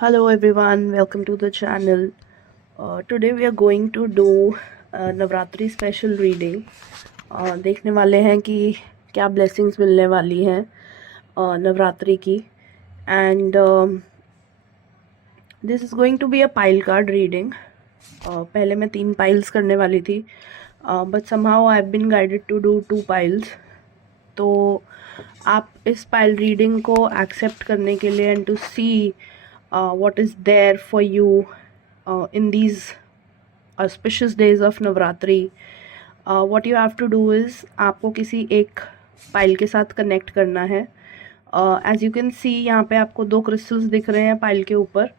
Hello everyone, welcome to the channel. Today we are going to do Navratri special reading. देखने वाले हैं कि क्या ब्लेसिंग्स मिलने वाली हैं नवरात्रि की. And this is going to be a pile card reading. पहले मैं 3 पाइल्स करने वाली थी, but somehow I have been guided to do 2 piles. तो आप इस पाइल रीडिंग को एक्सेप्ट करने के लिए and to see what is there for you in these auspicious days of Navratri, what you have to do is आपको किसी एक पाइल के साथ कनेक्ट करना है. एज यू कैन सी यहाँ पे आपको 2 क्रिस्टल्स दिख रहे हैं पाइल के ऊपर.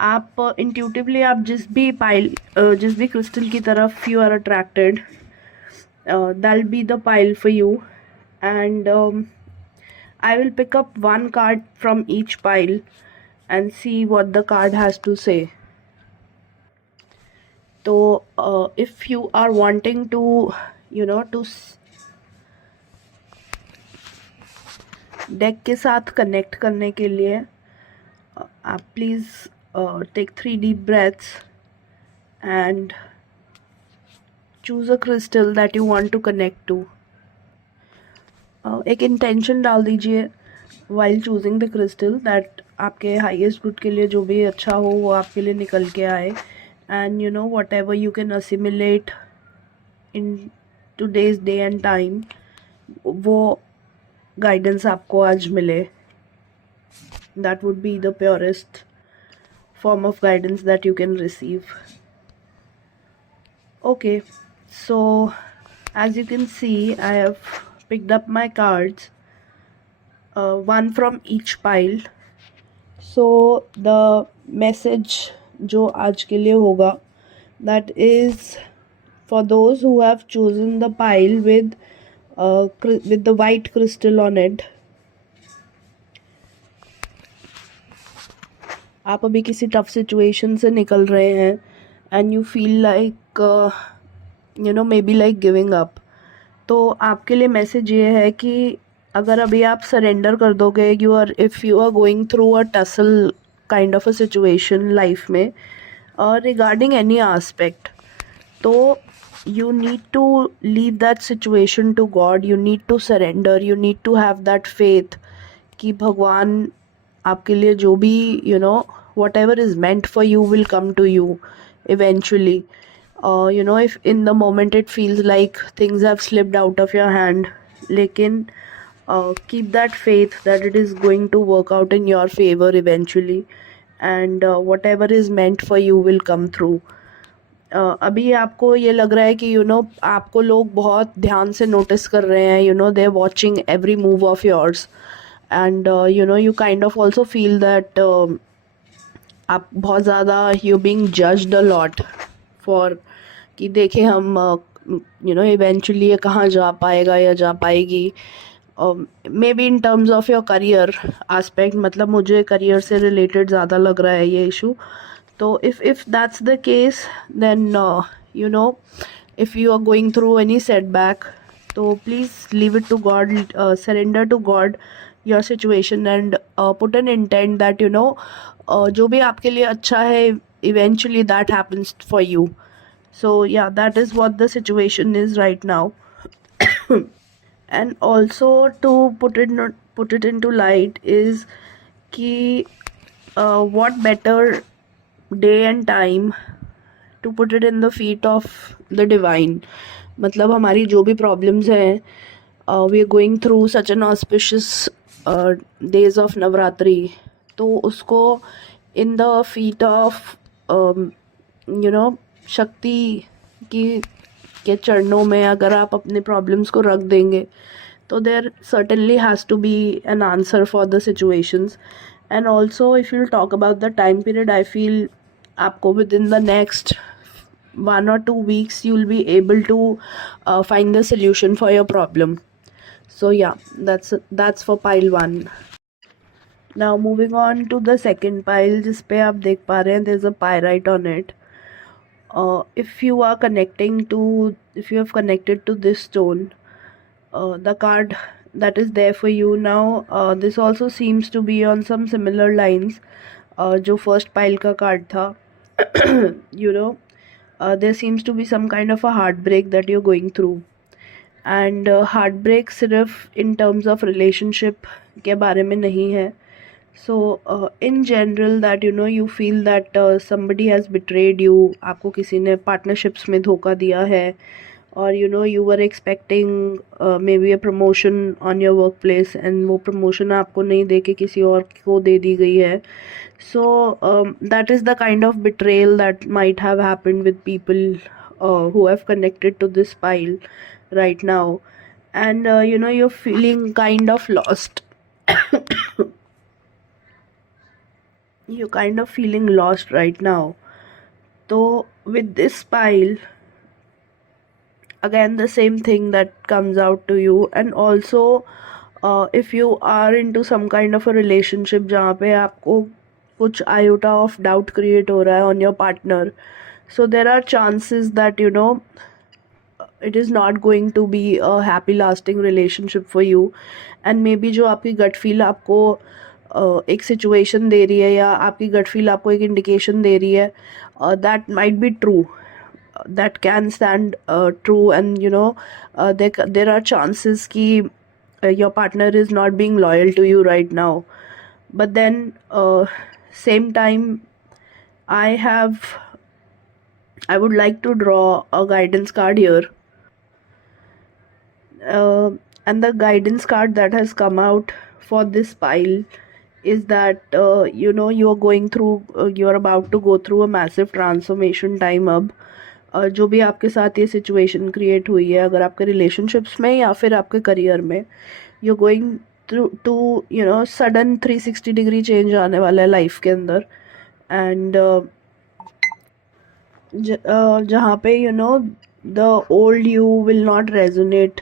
आप इंट्यूटिवली आप जिस भी क्रिस्टल की तरफ you are attracted, that be the pile for you. And I will pick up one card from each pile and see what the card has to say. So if you are wanting to deck के साथ connect करने के लिए आप please take 3 deep breaths and choose a crystal that you want to connect to. एक intention डाल दीजिए while choosing the crystal that आपके highest good के लिए जो भी अच्छा हो वो आपके लिए निकल के आए. And whatever you can assimilate in today's day and time, वो guidance आपको आज मिले. That would be the purest form of guidance that you can receive. Okay, so as you can see, I have picked up my cards, one from each pile. So the message जो आज के लिए होगा, that is for those who have chosen the pile with the white crystal on it. आप अभी किसी tough situation से निकल रहे हैं and you feel like may be like giving up. तो आपके लिए मैसेज ये है कि अगर अभी आप सरेंडर कर दोगे, if you are going through a tussle kind of a situation life में रिगार्डिंग एनी आस्पेक्ट, तो you need to leave that situation to God. You need to surrender. You need to have that faith कि भगवान आपके लिए जो भी whatever is meant for you will come to you eventually. If in the moment it feels like things have slipped out of your hand, लेकिन keep that faith that it is going to work out in your favor eventually, and whatever is meant for you will come through. अभी आपको ये लग रहा है कि आपको लोग बहुत ध्यान से नोटिस कर रहे हैं, they are watching every move of yours. And you kind of also feel that आप बहुत ज़्यादा you being judged a lot for कि देखें हम इवेंचुअली ये कहाँ जा पाएगा या जा पाएगी. May be in terms of your career aspect, मतलब मुझे करियर से रिलेटेड ज़्यादा लग रहा है ये issue. So if that's the case, then if you are going through any setback, so please leave it to God, surrender to God your situation, and put an intent that जो भी आपके लिए अच्छा है eventually that happens for you. So yeah, that is what the situation is right now. And also to put it into light is कि what better day and time to put it in the feet of the divine. मतलब हमारी जो भी problems हैं, we are going through such an auspicious days of Navratri, तो उसको in the feet of शक्ति के चरणों में अगर आप अपने प्रॉब्लम्स को रख देंगे, तो there certainly has to be an answer for the situations. And also if you'll talk about the time period, I feel आपको within the next 1 or 2 weeks you'll be able to find the solution for your problem. So yeah, that's for pile 1. Now moving on to the second pile, जिस पे आप देख पा रहे हैं there's a pyrite on it. If you have connected to this stone, the card that is there for you now, this also seems to be on some similar lines. जो first pile का card था, you know there seems to be some kind of a heartbreak that you are going through. And heartbreak सिर्फ in terms of relationship के बारे में नहीं है। So in general that you feel that somebody has betrayed you, आपको किसी ने partnerships में धोखा दिया है, और you were expecting may be a promotion on your work place, and वो प्रमोशन आपको नहीं दे के किसी और को दे दी गई है। So that is the kind of betrayal that might have happened with people who have connected to this pile right now. And you're feeling kind of lost. You're kind of feeling lost right now. So with this pile, again the same thing that comes out to you. And also if you are into some kind of a relationship जहाँ पे आपको कुछ iota of doubt create हो रहा है on your partner, so there are chances that it is not going to be a happy lasting relationship for you. And maybe जो आपकी gut feel आपको एक situation दे रही है, या आपकी gut feel आपको एक indication दे रही है, that might be true, that can stand true. And there are chances कि your partner is not being loyal to you right now. But then same time I would like to draw a guidance card here. And the guidance card that has come out for this pile is that you are going through, you are about to go through a massive transformation time. अब जो भी आपके साथ ये situation create हुई है, अगर आपके रिलेशनशिप्स में या फिर आपके करियर में, you going through to sudden 360 degree change आने वाला है लाइफ के अंदर। एंड जहाँ पे the old you will not resonate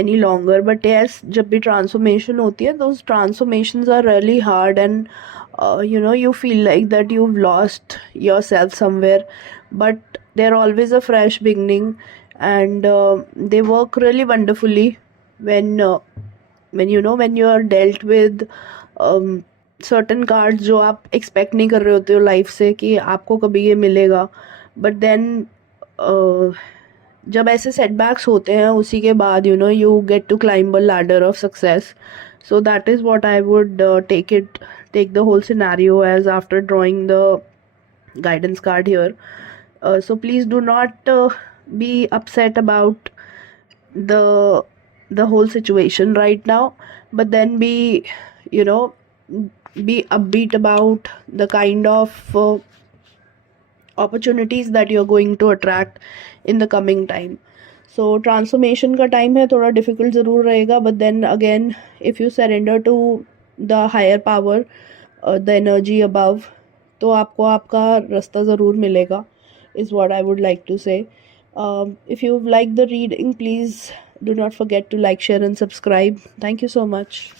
any longer. But yes, जब भी ट्रांसफॉर्मेशन होती है, those transformations are really hard, and you feel like that you've lost yourself somewhere, but they're always a fresh beginning. And they work really wonderfully when when you are dealt with certain cards जो आप expect नहीं कर रहे होते हो life से कि आपको कभी ये मिलेगा। but then जब ऐसे सेटबैक्स होते हैं, उसी के बाद you get to climb a ladder of success. So that is what I would take the whole scenario as after drawing the guidance card here. So please do not be upset about the whole situation right now, but then be upbeat about the kind of opportunities that you're going to attract in the coming time. So transformation का time है, थोड़ा difficult ज़रूर रहेगा, but then again if you surrender to the higher power, the energy above, तो आपको आपका रास्ता ज़रूर मिलेगा, is what I would like to say. If you like the reading, please do not forget to like, share and subscribe. Thank you so much.